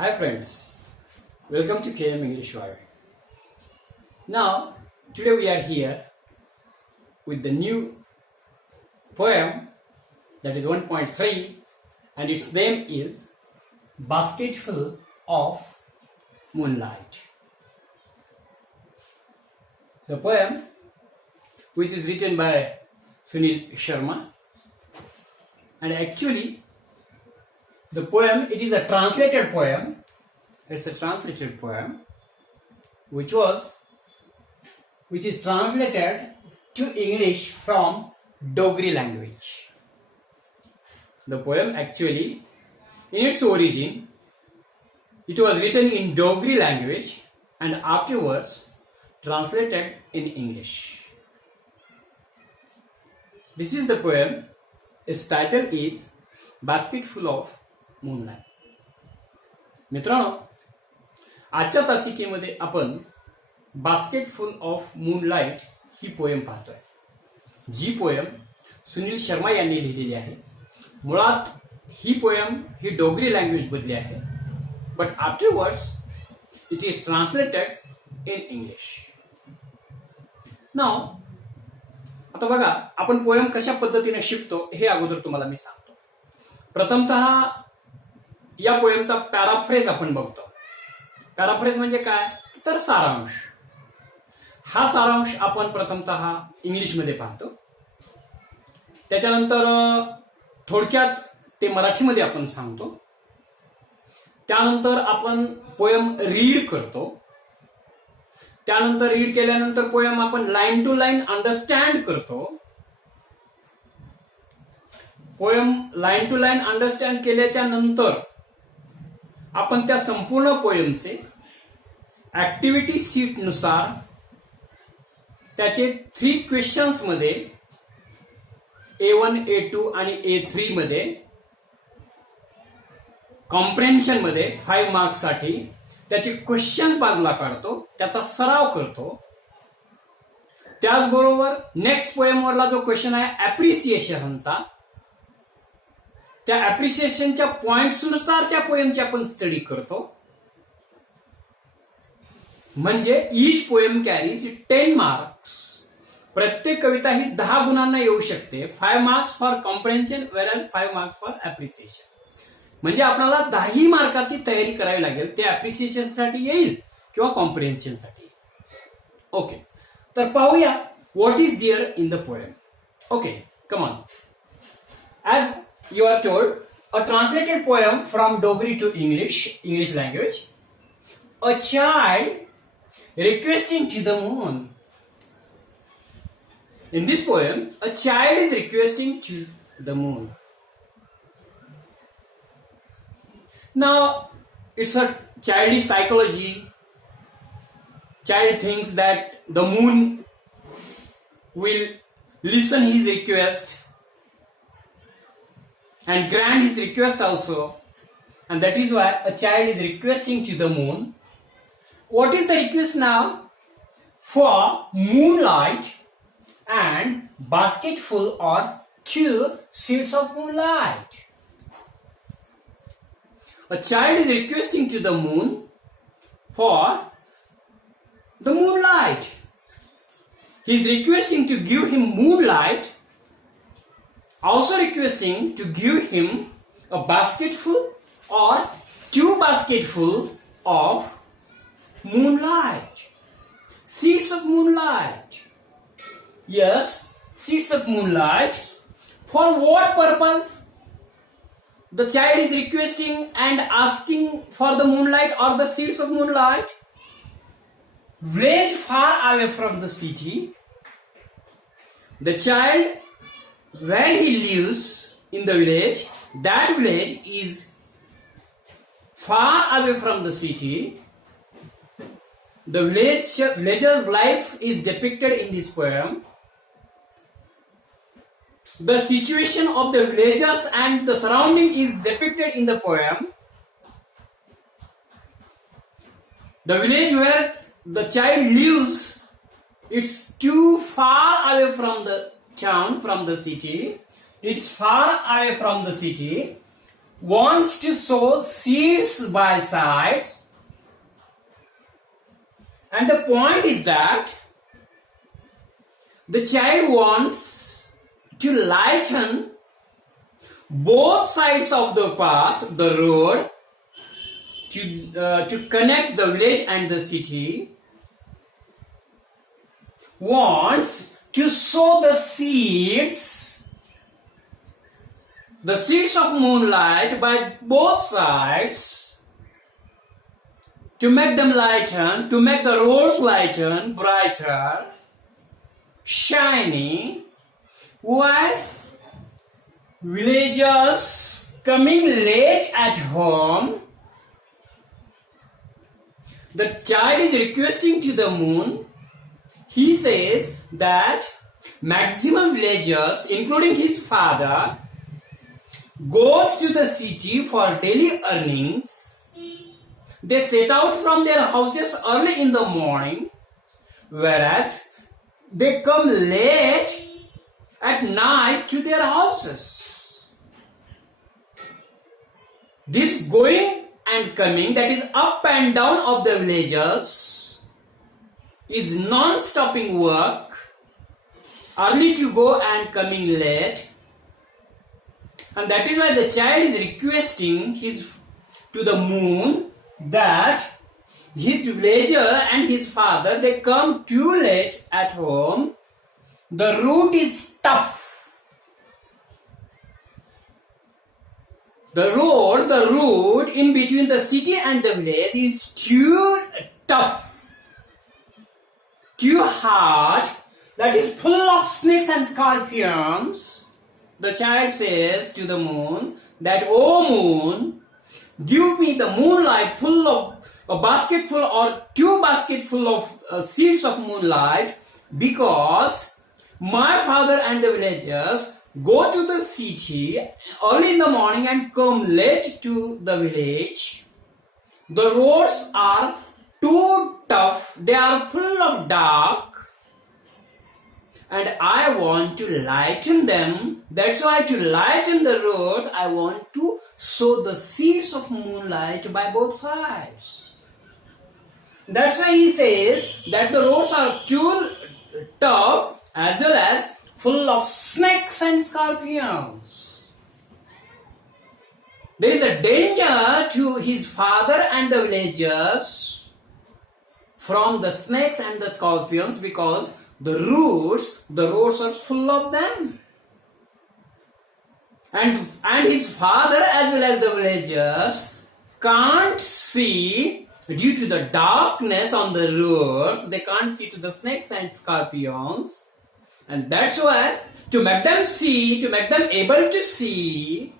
Hi friends, welcome to KM English World. Now, today we are here with the new poem that is 1.3 and its name is Basketful of Moonlight. The poem, which is written by Sunil Sharma, and actually the poem, it is a translated poem. It's a translated poem which is translated to English from Dogri language. The poem actually, in its origin, it was written in Dogri language and afterwards translated in English. This is the poem. Its title is Basketful of Moonlight. मित्रांनो, आजच्या तासिकेमध्ये आपण बास्केटफुल of moonlight he poem पाहतोय, जी poem Sunil Sharma यांनी लिहिलेली आहे. मुळात ही poem ही Dogri language मधली आहे, but afterwards it is translated in English. Now आता बघा, आपण पोएम कशा पद्धतीने शिकतो हे अगोदर तुम्हाला मी सांगतो. प्रथमतः या पोएमचा पॅराफ्रेज आपण बघतो. पॅराफ्रेज म्हणजे काय, तर सारांश. हा सारांश आपण प्रथमतः इंग्लिशमध्ये पाहतो, त्याच्यानंतर थोडक्यात ते मराठीमध्ये आपण सांगतो, त्यानंतर आपण पोएम रीड करतो, त्यानंतर रीड केल्यानंतर पोएम आपण लाईन टू लाईन अंडरस्टँड करतो. Poem line to line understand केल्याच्या नंतर आपण त्या संपूर्ण पोएमचे ऍक्टिव्हिटी सीट नुसार त्याचे 3 क्वेश्चन्स मध्ये A1, A2 आणि A3 मध्ये कॉम्प्रेन्शन मध्ये 5 मार्क्स साठी त्याचे क्वेश्चन्स बाजूला काढतो, त्याचा सराव करतो. त्याचबरोबर नेक्स्ट पोएम वरला जो क्वेश्चन आहे ऍप्रिसिएशनचा, त्या ऍप्रिसिएशनच्या पॉइंट्स नुसार त्या पोएमची आपण स्टडी करतो. म्हणजे ईच पोएम कॅरीज 10 मार्क्स. प्रत्येक कविता ही 10 गुणांना येऊ शकते. 5 marks for comprehension whereas 5 marks for appreciation. म्हणजे आपल्याला 10 मार्काची तयारी करावी लागेल, ते ऍप्रिसिएशन साठी येईल किंवा कॉम्प्रेन्शन साठी. ओके, तर पाहूया what is there in the poem. Okay, come on. As you are told, a translated poem from Dogri to English language. A child requesting to the moon. In this poem, a child is requesting to the moon. Now, it's a childish psychology. Child thinks that the moon will listen his request and grant his request also, and that is why a child is requesting to the moon. What is the request now? For moonlight and basketful or 2 seeds of moonlight. A child is requesting to the moon for the moonlight. He is requesting to give him moonlight, also requesting to give him a basketful or 2 basketful of moonlight. Seeds of moonlight. Yes, seeds of moonlight. For what purpose the child is requesting and asking for the moonlight or the seeds of moonlight? Village far away from the city. The child, where he lives in the village, that village is far away from the city. The villager's life is depicted in this poem. The situation of the villagers and the surrounding is depicted in the poem. The village where the child lives, it's too far away from the town, from the city. It's far away from the city. wants to sow seeds by sides, and the point is that the child wants to lighten both sides of the path, the road, to connect the village and the city, wants to sow the seeds of moonlight by both sides, to make them lighten, to make the roads lighten, brighter, shiny, while villagers coming late at home, the child is requesting to the moon. He says that maximum villagers, including his father, goes to the city for daily earnings. They set out from their houses early in the morning, whereas they come late at night to their houses. This going and coming, that is up and down of the villagers, is non-stopping work, early to go and coming late. And that is why the child is requesting to the moon that his villager and his father, they come too late at home. The route is tough. The road in between the city and the village is too tough, too hard, that is full of snakes and scorpions. The child says to the moon that, "Oh moon, give me the moonlight full of a basketful or two basketful of seeds of moonlight, because my father and the villagers go to the city early in the morning and come late to the village. The roads are too tough, they are full of dark, and I want to lighten them. That's why, to lighten the roads, I want to sow the seeds of moonlight by both sides." That's why he says that the roads are too tough as well as full of snakes and scorpions. There is a danger to his father and the villagers from the snakes and the scorpions, because the roads are full of them. And his father as well as the villagers can't see, due to the darkness on the roads, they can't see to the snakes and scorpions. And that's why, to make them see, to make them able to see,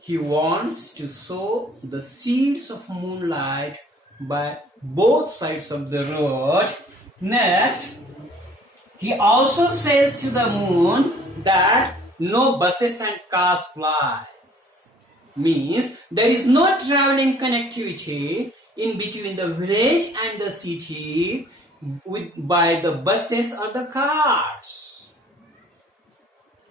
he wants to sow the seeds of moonlight by both sides of the road. Next, he also says to the moon that no buses and cars flies. Means there is no traveling connectivity in between the village and the city by the buses or the cars.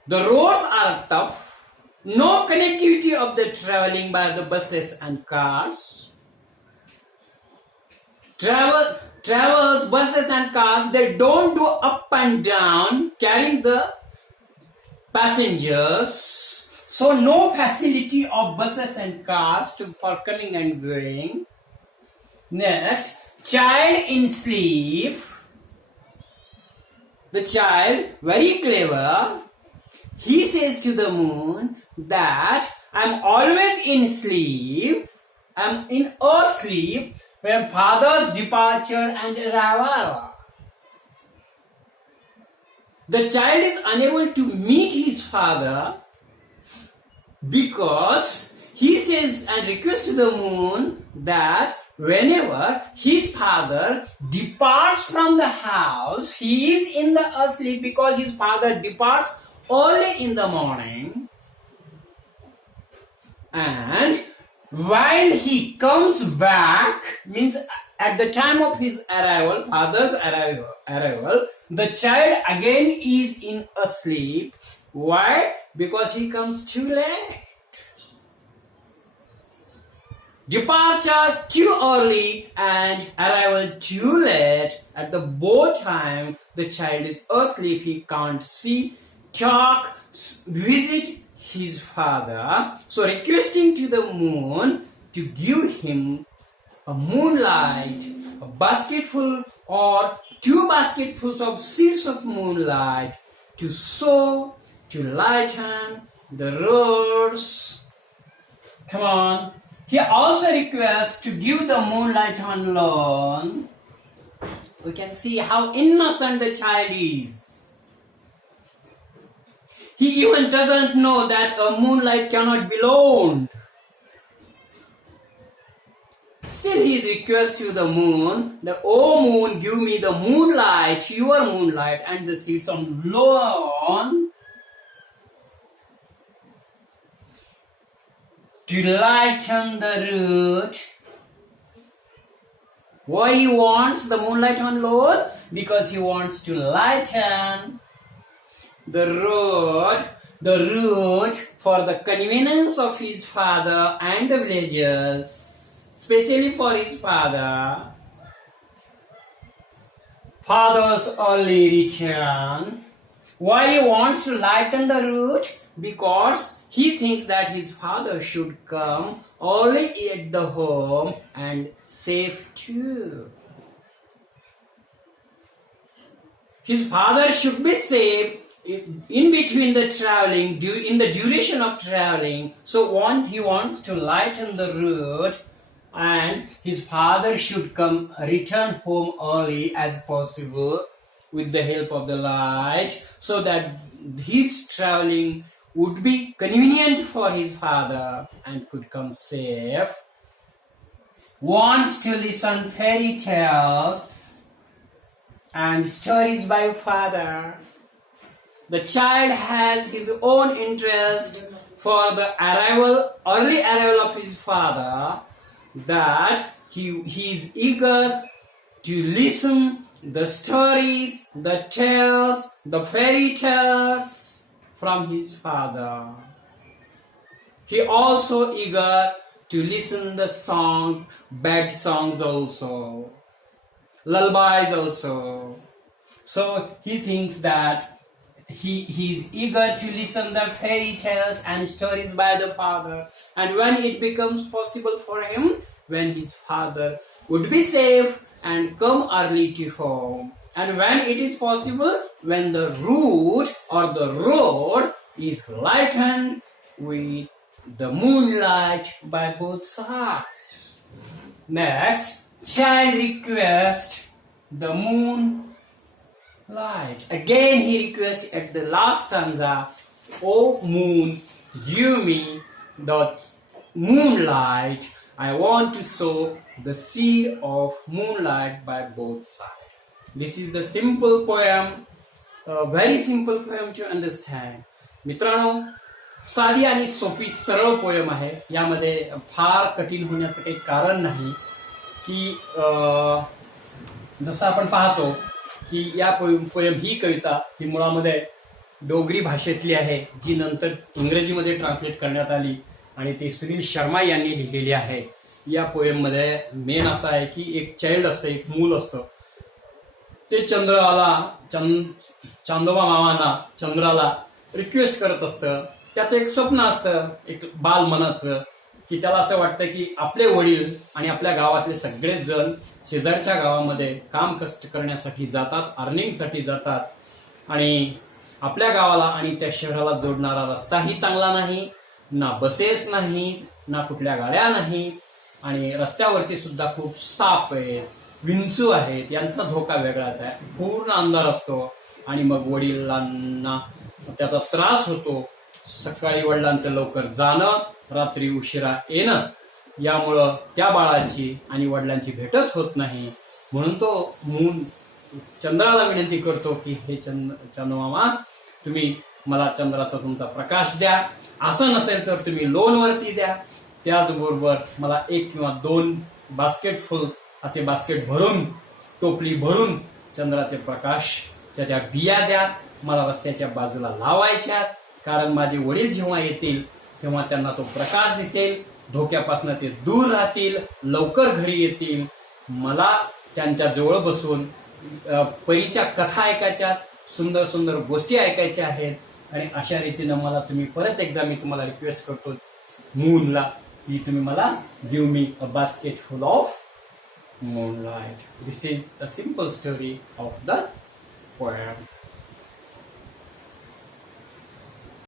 The roads are tough, no connectivity of the traveling by the buses and cars. Travels, buses and cars, they don't do up and down carrying the passengers. So no facility of buses and cars for coming and going. Next, child in sleep. The child, very clever, he says to the moon that I'm always in sleep, I'm in a sleep when father's departure and arrival. The child is unable to meet his father because he says and requests to the moon that whenever his father departs from the house, he is in the asleep, because his father departs early in the morning. And while he comes back, means at the time of his arrival, father's arrival, the child again is in asleep. Why? Because he comes too late. departure too early and arrival too late. At the both time, the child is asleep. He can't see, talk, visit his father. So requesting to the moon to give him a moonlight, a basketful or 2 basketfuls of seeds of moonlight to sow, to lighten the roads. Come on. He also requests to give the moonlight on loan. We can see how innocent the child is. He even doesn't know that a moonlight cannot be loaned. Still he requests to the moon, that, "Oh moon, give me the moonlight, your moonlight, and the seeds on loan to lighten the road." Why he wants the moonlight on loan? Because he wants to lighten the road for the convenience of his father and the villagers, especially for his father. Father's early return. Why he wants to lighten the route? Because he thinks that his father should come early at the home and safe too. His father should be safe in between the traveling, in the duration of traveling. So he wants to lighten the route, and his father should return home early as possible with the help of the light, so that his traveling would be convenient for his father and could come safe. Wants to listen fairy tales and stories by father. The child has his own interest for the early arrival of his father, that he is eager to listen the stories, the tales, the fairy tales from his father. He also eager to listen the songs, bad songs also, lullabies also. So he thinks that he is eager to listen the fairy tales and stories by the father. And when it becomes possible for him, when his father would be safe and come early to home, and when it is possible, when the route or the road is lightened with the moonlight by both sides. Next, child requests the moonlight. Again he requests at the last stanza, "Oh moon, give me the moonlight. I want to sow the seed of moonlight by both sides." This is the simple poem, a very simple poem to understand. मित्रांनो, साधी आणि सोपी सरळ poem आहे. यामध्ये फार कठीण होण्याचं काही कारण नाही, की जसं आपण पाहतो की या पोयम ही कविता ही मुळामध्ये डोगरी भाषेतली आहे, जी नंतर इंग्रजीमध्ये ट्रान्सलेट करण्यात आली आणि ते सुनील शर्मा यांनी लिहिलेली आहे. या पोयम मध्ये मेन असं आहे की एक चाइल्ड असतं, एक मूल असतं. ते चांदोबा मामांना, चंद्राला रिक्वेस्ट करत असतं. त्याचं एक स्वप्न असतं, एक बाल मनाचं, की त्याला असं वाटतं की आपले वडील आणि आपल्या गावातले सगळेच जण शेजारच्या गावामध्ये काम कष्ट करण्यासाठी जातात, अर्निंगसाठी जातात, आणि आपल्या गावाला आणि त्या शहराला जोडणारा रस्ताही चांगला नाही, ना बसेस नाहीत, ना कुठल्या गाड्या नाहीत, आणि रस्त्यावरती सुद्धा खूप साप आहेत, विंचू आहेत, यांचा धोका वेगळाच आहे. पूर्ण अंधार असतो आणि मग वडिलांना त्याचा त्रास होतो. सकाळी वडिलांचं लवकर जाणं, रात्री उशिरा येणं, यामुळं त्या बाळाची आणि वडिलांची भेटच होत नाही. म्हणून तो मून चंद्राला विनंती करतो की हे चंद्रमामा, तुम्ही मला चंद्राचा तुमचा प्रकाश द्या. असं नसेल तर तुम्ही लोनवरती द्या. त्याचबरोबर मला 1 किंवा 2 बास्केटफुल असे बास्केट भरून, टोपली भरून चंद्राचे प्रकाश त्या बिया द्या. मला रस्त्याच्या बाजूला लावायच्या, कारण माझे वडील जेव्हा येतील तेव्हा त्यांना तो प्रकाश दिसेल. धोक्यापासून ते दूर राहतील, लवकर घरी येतील. मला त्यांच्या जवळ बसून परीच्या कथा ऐकायच्या, सुंदर सुंदर गोष्टी ऐकायच्या आहेत. आणि अशा रीतीनं मला तुम्ही परत एकदा मी तुम्हाला रिक्वेस्ट करतो मूनला की तुम्ही मला give me a basketful of moonlight. This is a simple story of the poem.